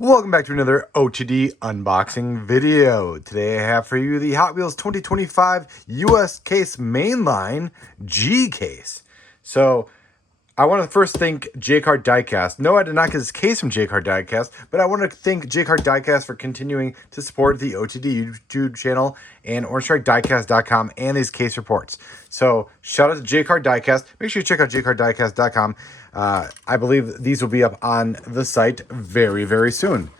Welcome back to another OTD unboxing video. Today I have for you the Hot Wheels 2025 US Case Mainline G Case. So I want to first thank Jcar Diecast. No, I did not get this case from Jcar Diecast, but I want to thank Jcar Diecast for continuing to support the OTD YouTube channel and OrangeStrikeDiecast.com and these case reports. So shout out to Jcar Diecast. Make sure you check out JcarDiecast.com. I believe these will be up on the site very, very soon.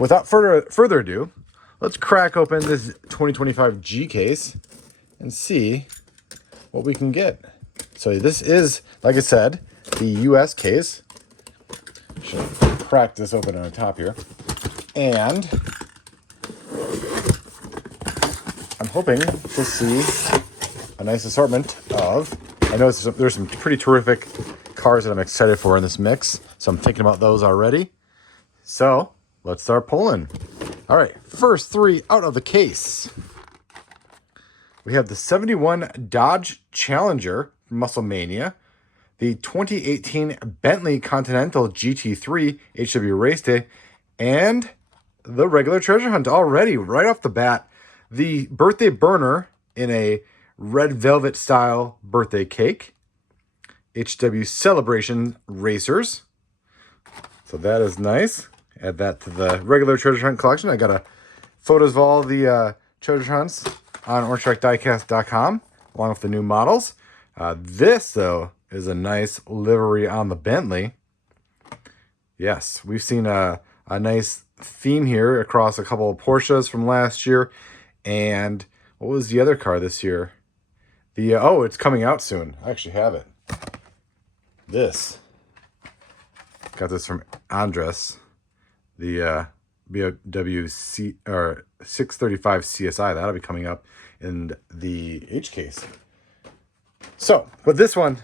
Without further ado, let's crack open this 2025 G case and see what we can get. So this is, like I said, the US case. Should crack this open on the top here. And I'm hoping to see a nice assortment of, I know there's some pretty terrific cars that I'm excited for in this mix. So I'm thinking about those already. So let's start pulling. All right, first three out of the case. We have the 71 Dodge Challenger Muscle Mania, the 2018 Bentley Continental GT3 HW Race Day, and the regular treasure hunt already, right off the bat. The birthday burner in a red velvet style birthday cake. HW Celebration Racers. So that is nice. Add that to the regular treasure hunt collection. I got photos of all the treasure hunts on OrangeStrikeDiecast.com along with the new models. This, though, is a nice livery on the Bentley. Yes, we've seen a nice theme here across a couple of Porsches from last year. And what was the other car this year? The oh, it's coming out soon. I actually have it. This. Got this from Andres. The BMW 635 CSI. That'll be coming up in the H case. So, but this one,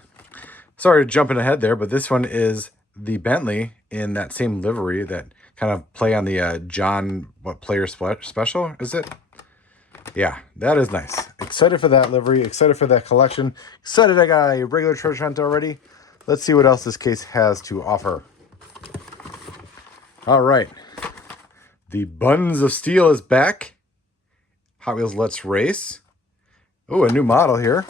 sorry to jumping ahead there, but this one is the Bentley in that same livery that kind of play on the John, player special, is it? Yeah, that is nice. Excited for that livery, excited for that collection, excited I got a regular treasure hunt already. Let's see what else this case has to offer. All right. The Buns of Steel is back. Hot Wheels Let's Race. Oh, a new model here.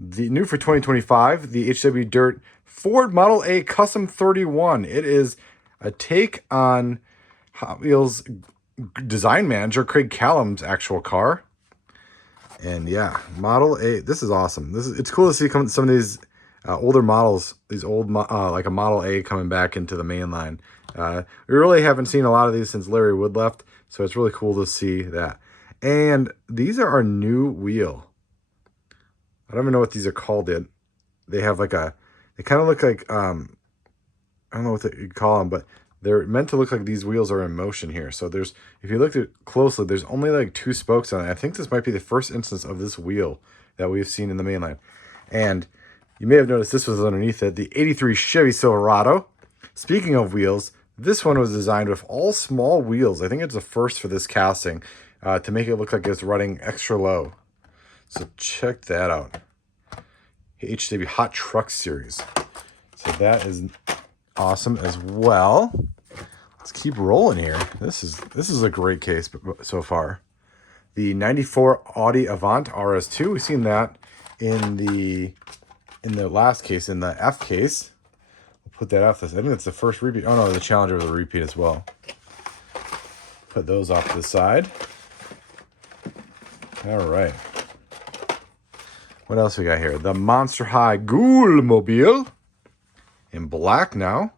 The new for 2025, the HW Dirt Ford Model A Custom 31. It is a take on Hot Wheels design manager Craig Callum's actual car. And yeah, Model A. This is awesome. It's cool to see some of these older models, these old like a Model A coming back into the mainline. We really haven't seen a lot of these since Larry Wood left, so it's really cool to see that. And these are our new wheel. I don't even know what these are called yet. They have like they kind of look like, I don't know what you call them, but they're meant to look like these wheels are in motion here. So if you look at it closely, there's only like 2 spokes on it. I think this might be the first instance of this wheel that we've seen in the mainline. And you may have noticed this was underneath it, the 83 Chevy Silverado. Speaking of wheels, this one was designed with all small wheels. I think it's a first for this casting to make it look like it's running extra low. So check that out. HW Hot Truck Series. So that is awesome as well. Let's keep rolling here. This is a great case so far. The 94 Audi Avant RS2. We've seen that in the last case, in the F case. We'll put that off this. I think that's the first repeat. Oh no, the Challenger was a repeat as well. Put those off to the side. All right. What else we got here? The Monster High Ghoul Mobile in black now.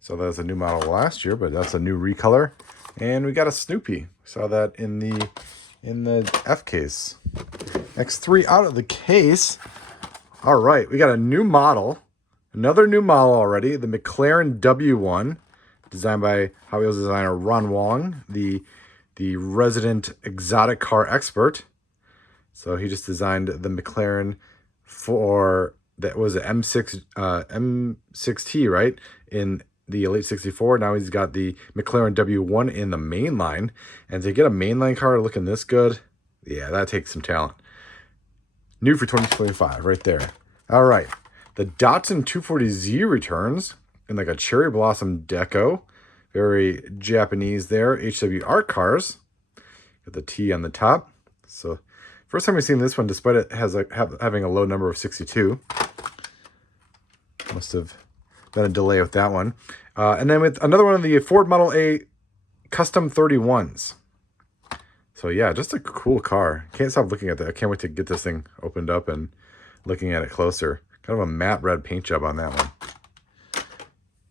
So that was a new model last year, but that's a new recolor. And we got a Snoopy. We saw that in the F case. Next 3 out of the case. All right, we got a new model. Another new model already. The McLaren W1, designed by Hot Wheels designer Ron Wong, the resident exotic car expert. So he just designed the McLaren for, that was an M6T, right? In the Elite 64. Now he's got the McLaren W1 in the mainline. And to get a mainline car looking this good, yeah, that takes some talent. New for 2025, right there. All right. The Datsun 240Z returns in like a cherry blossom deco. Very Japanese there. HWR cars. Got the T on the top. So first time we've seen this one, despite it having a low number of 62. Must have been a delay with that one. And then with another one of the Ford Model A Custom 31s. So yeah, just a cool car. Can't stop looking at that. I can't wait to get this thing opened up and looking at it closer. Kind of a matte red paint job on that one.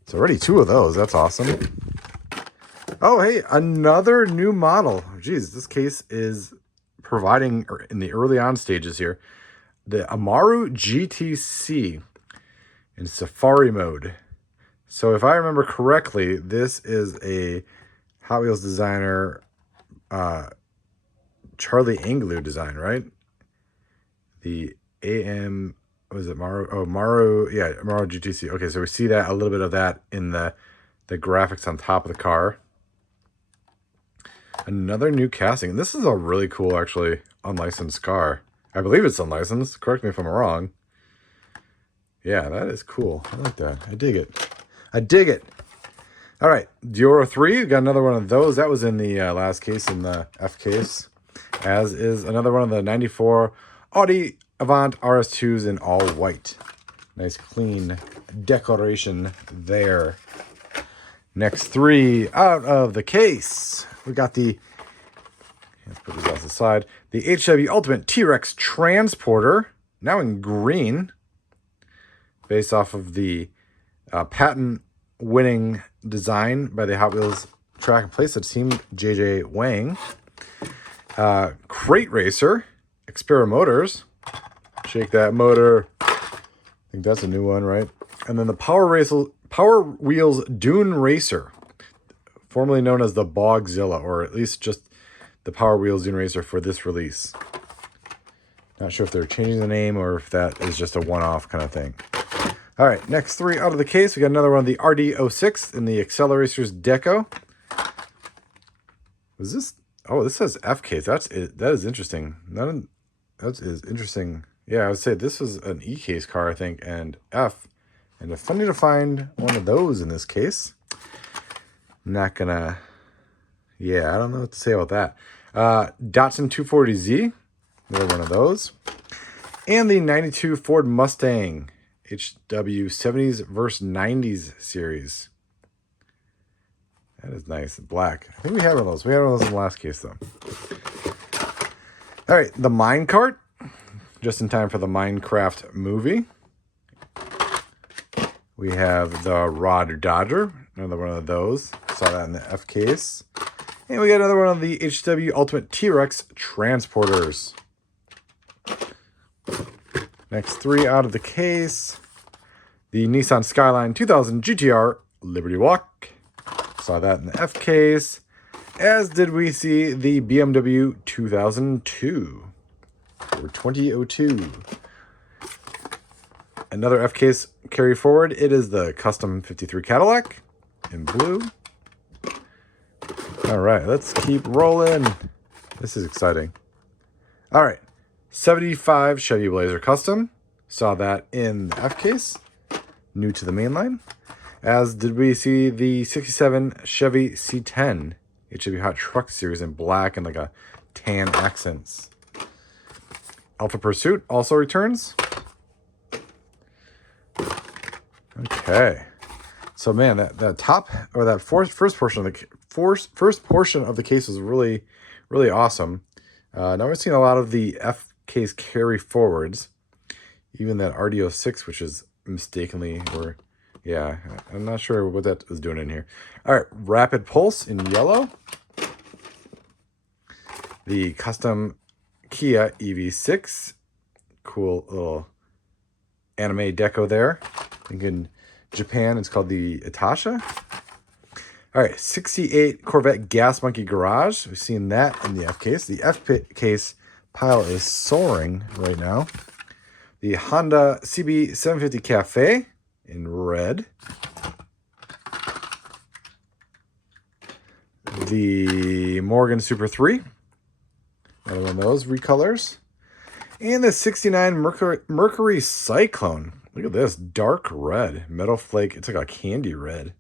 It's already 2 of those. That's awesome. Oh, hey, another new model. Geez, this case is providing, in the early on stages here, the Amaru GTC in Safari mode. So if I remember correctly, this is a Hot Wheels designer, Charlie Anglou design, right? The AM, was it Maru? Oh, Maru, yeah, Amaru GTC. Okay, so we see that, a little bit of that in the graphics on top of the car. Another new casting. This is a really cool, actually, unlicensed car. I believe it's unlicensed. Correct me if I'm wrong. Yeah, that is cool. I like that. I dig it. I dig it. All right, Dior 3. We got another one of those. That was in the last case, in the F case. As is another one of the 94 Audi Avant RS2s in all white. Nice, clean decoration there. Next 3 out of the case. We got the, let's put these off the side, the HW Ultimate T-Rex Transporter, now in green, based off of the patent-winning design by the Hot Wheels track and playset team, JJ Wang. Crate Racer, Xpera Motors, shake that motor. I think that's a new one, right? And then the Power Wheels Dune Racer, formerly known as the Bogzilla, or at least just the Power Wheels Dune Racer for this release. Not sure if they're changing the name or if that is just a one-off kind of thing. All right, next 3 out of the case. We got another one of the RD06 in the Acceleracers Deco. Was this? Oh, this says F case. That is interesting. That is interesting. Yeah, I would say this is an E case car, I think, and F. And it's funny to find one of those in this case. I'm not gonna. Yeah, I don't know what to say about that. Datsun 240Z, another one of those, and the '92 Ford Mustang HW 70s vs 90s series. That is nice. Black. I think we have one of those. We had one of those in the last case, though. All right, the Minecart. Just in time for the Minecraft movie. We have the Rod Dodger. Another one of those. Saw that in the F case. And we got another one of the HW Ultimate T-Rex Transporters. Next 3 out of the case. The Nissan Skyline 2000 GTR Liberty Walk. Saw that in the F case. As did we see the BMW 2002. Or 2002. Another F case carry forward. It is the Custom 53 Cadillac in blue. All right, let's keep rolling. This is exciting. All right, 75 Chevy Blazer Custom. Saw that in the F case. New to the mainline. As did we see the 67 Chevy C10 HW Hot Truck Series in black and like a tan accents. Alpha Pursuit also returns. Okay, so man, that top, or that first portion of the case was really awesome. Now we're seeing a lot of the F case carry forwards, even that RD06, which is mistakenly, or yeah, I'm not sure what that was doing in here. All right, Rapid Pulse in yellow. The custom Kia EV6, cool little anime deco there. I think in Japan it's called the Itasha. All right, 68 Corvette Gas Monkey Garage. We've seen that in the F case. The F case pile is soaring right now. The Honda CB750 Cafe in red. The Morgan Super 3. Another one of those recolors. And the 69 Mercury Cyclone. Look at this, dark red, metal flake. It's like a candy red.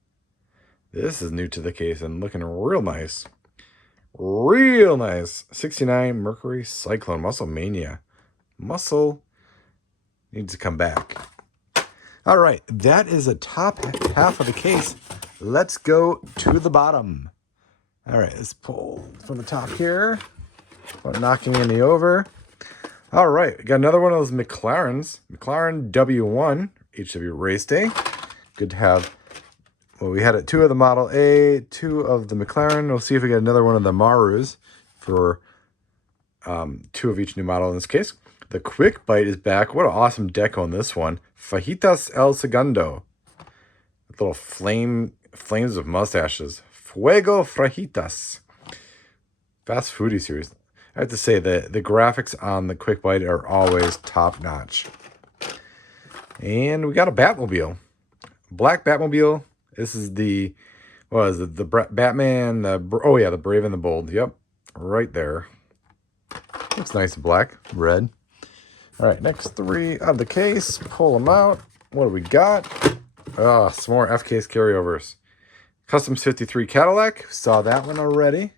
This is new to the case and looking real nice. Real nice. 69 Mercury Cyclone Muscle Mania. Muscle needs to come back. All right, that is the top half of the case. Let's go to the bottom. All right, let's pull from the top here. Without knocking any over. All right, we got another one of those McLarens. McLaren W1 HW Race Day. Good to have. Well, we had 2 of the Model A, 2 of the McLaren. We'll see if we get another one of the Amarus for 2 of each new model in this case. The Quick Bite is back. What an awesome deco on this one. Fajitas El Segundo. Little flames of mustaches. Fuego Fajitas. Fast Foodie series. I have to say that the graphics on the Quick Bite are always top notch. And we got a Batmobile. Black Batmobile. This is the, what is it? The Batman, the Brave and the Bold. Yep, right there. Looks nice and black, red. All right, next 3 out of the case. Pull them out. What do we got? Some more F-Case carryovers. Customs 53 Cadillac. Saw that one already.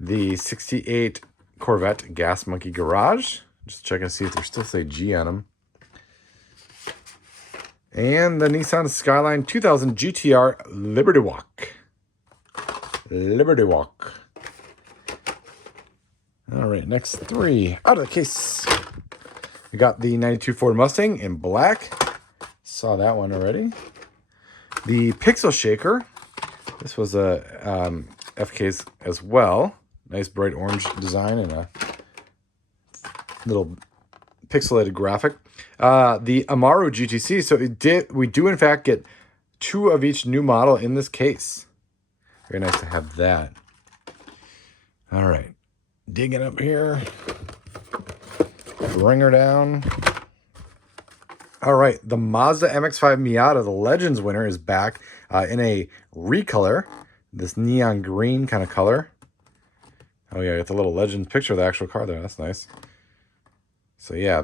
The 68 Corvette Gas Monkey Garage. Just checking to see if they still say G on them. And the Nissan Skyline 2000 GTR Liberty Walk. Liberty Walk. All right, next 3 out of the case. We got the 92 Ford Mustang in black. Saw that one already. The Pixel Shaker. This was a F-Case as well. Nice bright orange design and a little pixelated graphic. The Amaru GTC. So we do in fact get 2 of each new model in this case. Very nice to have that. All right, digging up here. Bring her down. All right, the Mazda MX-5 Miata, the Legends winner, is back in a recolor. This neon green kind of color. Oh yeah, got the little Legends picture of the actual car there. That's nice. So yeah,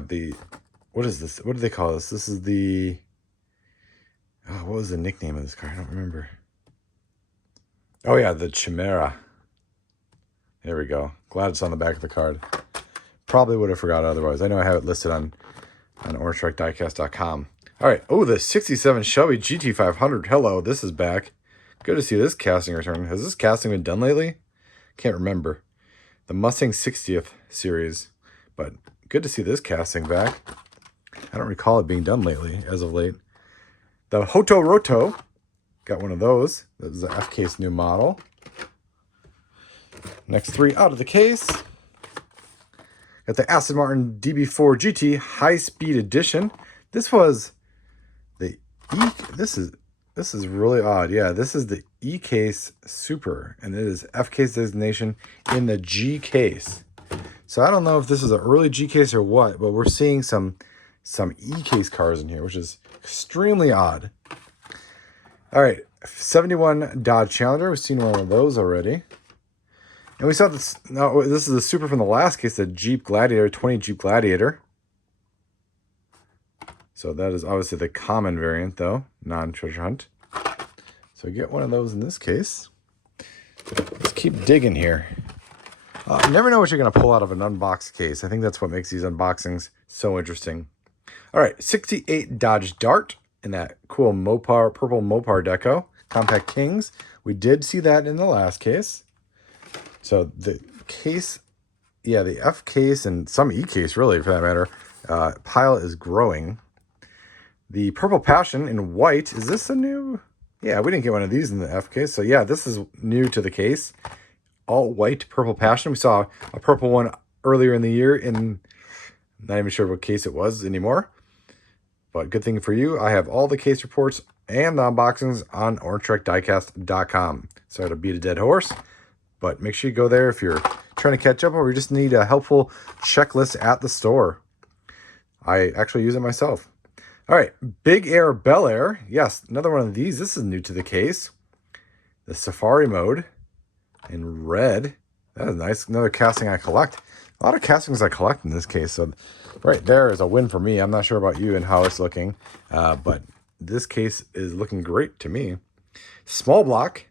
what is this? What do they call this? This is the, what was the nickname of this car? I don't remember. Oh yeah, the Chimera. There we go. Glad it's on the back of the card. Probably would have forgot otherwise. I know I have it listed on assortment.diecast.com. All right. Oh, the 67 Shelby GT500. Hello, this is back. Good to see this casting return. Has this casting been done lately? Can't remember. The Mustang 60th series. But good to see this casting back. I don't recall it being done lately, as of late. The Hoto Roto. Got one of those. That was the F-Case new model. Next 3 out of the case. Got the Aston Martin DB4 GT High Speed Edition. This was the This is really odd. Yeah, this is the E-Case Super, and it is F-Case designation in the G case. So I don't know if this is an early G case or what, but we're seeing some E-Case cars in here, which is extremely odd. All right, 71 Dodge Challenger. We've seen one of those already. And we saw this. No, this is the Super from the last case, the Jeep Gladiator, 20 Jeep Gladiator. So that is obviously the common variant, though, non-treasure hunt. So get one of those in this case. Let's keep digging here. You never know what you're going to pull out of an unboxed case. I think that's what makes these unboxings so interesting. All right, 68 Dodge Dart in that cool Mopar, purple Mopar deco. Compact Kings. We did see that in the last case. So the case, yeah, the F case and some E case, really, for that matter, pile is growing. The Purple Passion in white. Is this a new? Yeah, we didn't get one of these in the F case. So yeah, this is new to the case. All white Purple Passion. We saw a purple one earlier in the year in, not even sure what case it was anymore. But good thing for you, I have all the case reports and the unboxings on assortment.diecast.com. Sorry to beat a dead horse, but make sure you go there if you're trying to catch up or you just need a helpful checklist at the store. I actually use it myself. All right, Big Air Bel Air. Yes, another one of these. This is new to the case. The Safari mode in red. That is nice. Another casting I collect. A lot of castings I collect in this case. So right there is a win for me. I'm not sure about you and how it's looking, but this case is looking great to me. Small block.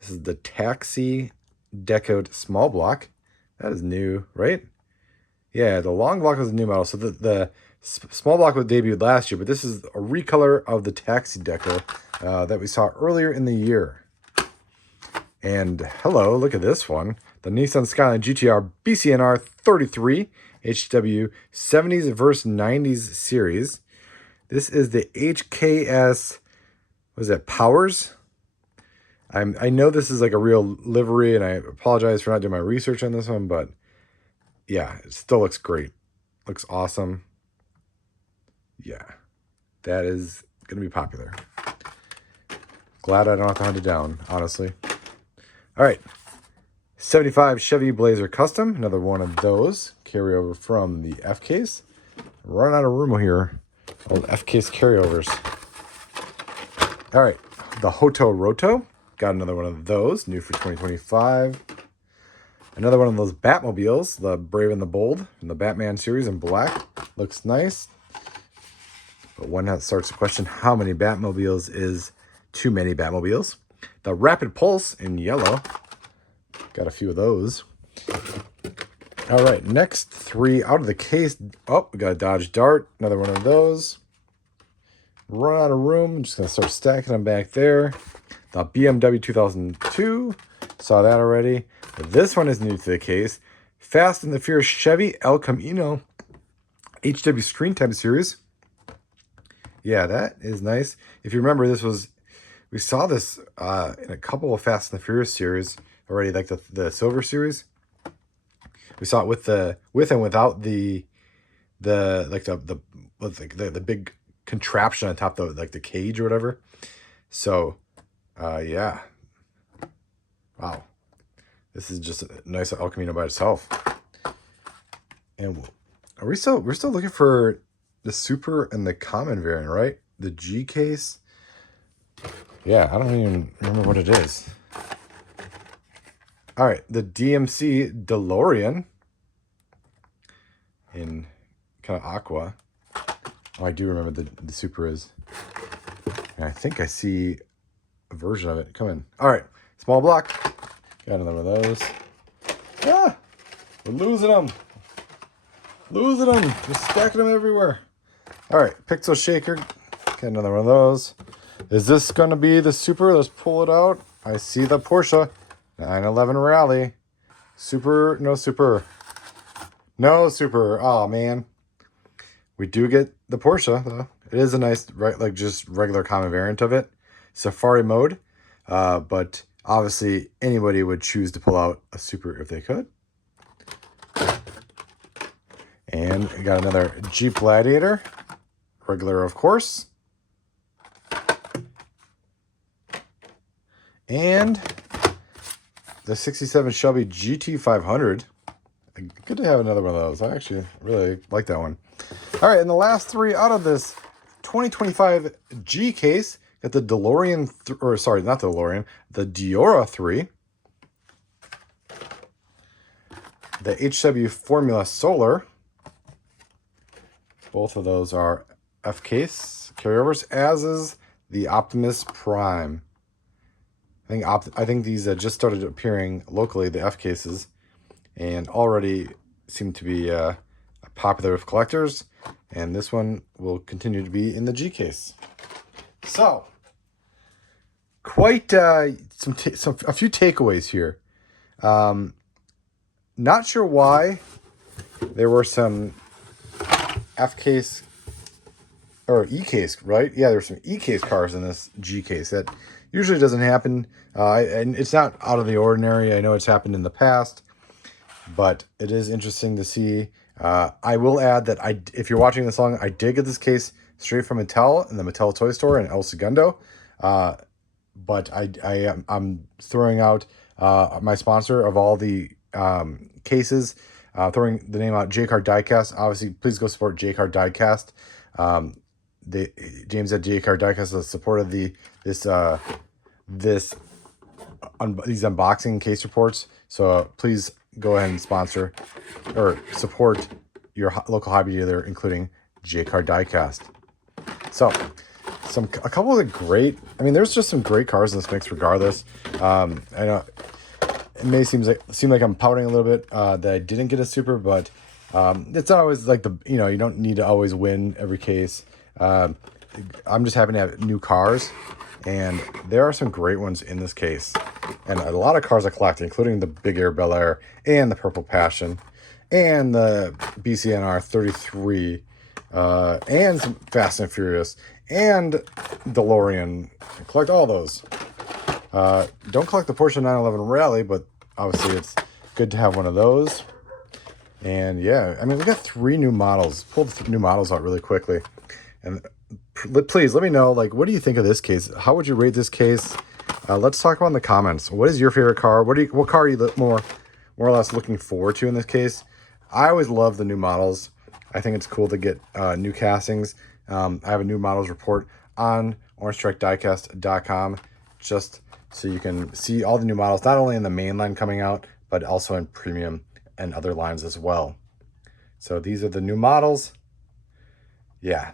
This is the Taxi Decoed small block. That is new, right? Yeah, the long block was a new model. So the small block was debuted last year, but this is a recolor of the Taxi Deco that we saw earlier in the year. And hello, look at this one. The Nissan Skyline GTR BCNR 33 HW 70s versus 90s series. This is the HKS, was it Powers? I know this is like a real livery, and I apologize for not doing my research on this one, but yeah, it still looks great. Looks awesome. Yeah, that is going to be popular. Glad I don't have to hunt it down, honestly. All right, 75 Chevy Blazer Custom, another one of those. Carryover from the F-Case. Running out of room here. Old F-Case carryovers. All right, the Hoto Roto. Got another one of those, new for 2025. Another one of those Batmobiles, the Brave and the Bold, from the Batman series in black. Looks nice. But one that starts to question how many Batmobiles is too many Batmobiles. The Rapid Pulse in yellow. Got a few of those. All right, next three out of the case. Oh, we got a Dodge Dart, another one of those. Run out of room. I'm just going to start stacking them back there. The BMW 2002. Saw that already. But this one is new to the case. Fast and the Furious Chevy El Camino HW Screen Time Series. Yeah, that is nice. If you remember, we saw this in a couple of Fast and the Furious series already, like the Silver series. We saw it with and without the big contraption on top of the cage or whatever. So yeah. Wow. This is just a nice El Camino by itself. And we're still looking for the Super and the Common variant, right? The G case. Yeah, I don't even remember what it is. All right, the DMC DeLorean in kind of aqua. Oh, I do remember the Super is. And I think I see a version of it coming. All right, small block. Got another one of those. Ah, we're losing them. Losing them. Just stacking them everywhere. All right, Pixel Shaker. Got another one of those. Is this going to be the Super? Let's pull it out. I see the Porsche 911 Rally. Super, no Super. No Super. Oh, man. We do get the Porsche, though. It is a nice, right, like just regular common variant of it. Safari mode. But obviously, anybody would choose to pull out a Super if they could. And we got another Jeep Gladiator. Regular, of course. And the 67 Shelby GT500. Good to have another one of those. I actually really like that one. All right, and the last three out of this 2025 G case, got the DeLorean, not the DeLorean, the Diora 3. The HW Formula Solar. Both of those are F-Case carryovers, as is the Optimus Prime. I think these just started appearing locally, the F-Cases, and already seem to be popular with collectors. And this one will continue to be in the G case. So, quite a few takeaways here. Not sure why there were some F-Case or E-Case, right? Yeah, there's some E-Case cars in this G case. That usually doesn't happen, and it's not out of the ordinary. I know it's happened in the past, but it is interesting to see. I will add that if you're watching this long, I did get this case straight from Mattel in the Mattel toy store in El Segundo, but I'm throwing out my sponsor of all the cases, throwing the name out, Jcar Diecast. Obviously, please go support Jcar Diecast. James at Jcar Diecast has supported these unboxing case reports. So please go ahead and sponsor or support your local hobby dealer, including Jcar Diecast. So a couple of the great, I mean, there's just some great cars in this mix regardless. I know it may seem like I'm pouting a little bit that I didn't get a super, but it's not always like you don't need to always win every case. I'm just happy to have new cars, and there are some great ones in this case. And a lot of cars I collect, including the Big Air Bel Air and the Purple Passion and the BCNR 33 and some Fast and Furious and DeLorean. I collect all those. Don't collect the Porsche 911 Rally, but obviously it's good to have one of those. And yeah, I mean, we got 3 new models. Pull the new models out really quickly. And please let me know, like, what do you think of this case? How would you rate this case? Let's talk about in the comments. What is your favorite car? What car are you more or less looking forward to in this case? I always love the new models. I think it's cool to get new castings. I have a new models report on OrangeStrikeDiecast.com just so you can see all the new models, not only in the mainline coming out, but also in premium and other lines as well. So these are the new models. Yeah,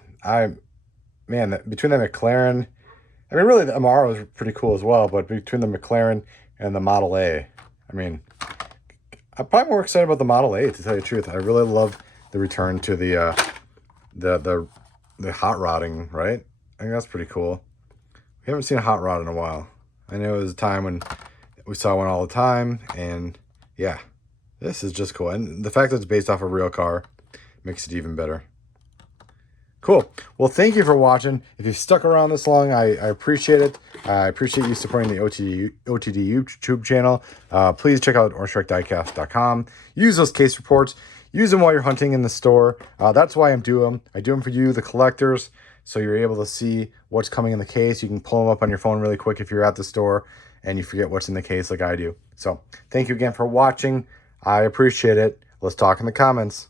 between the McLaren, I mean, really the Amaru is pretty cool as well, but between the McLaren and the Model A, I mean, I'm probably more excited about the Model A, to tell you the truth. I really love the return to the hot rodding, right? I think that's pretty cool. We haven't seen a hot rod in a while. I know it was a time when we saw one all the time, and yeah, this is just cool. And the fact that it's based off a real car makes it even better. Cool. Well, thank you for watching. If you've stuck around this long, I appreciate it. I appreciate you supporting the OTD YouTube channel. Please check out OrangeStrikeDiecast.com. Use those case reports. Use them while you're hunting in the store. That's why I do them. I do them for you, the collectors, so you're able to see what's coming in the case. You can pull them up on your phone really quick if you're at the store and you forget what's in the case like I do. So thank you again for watching. I appreciate it. Let's talk in the comments.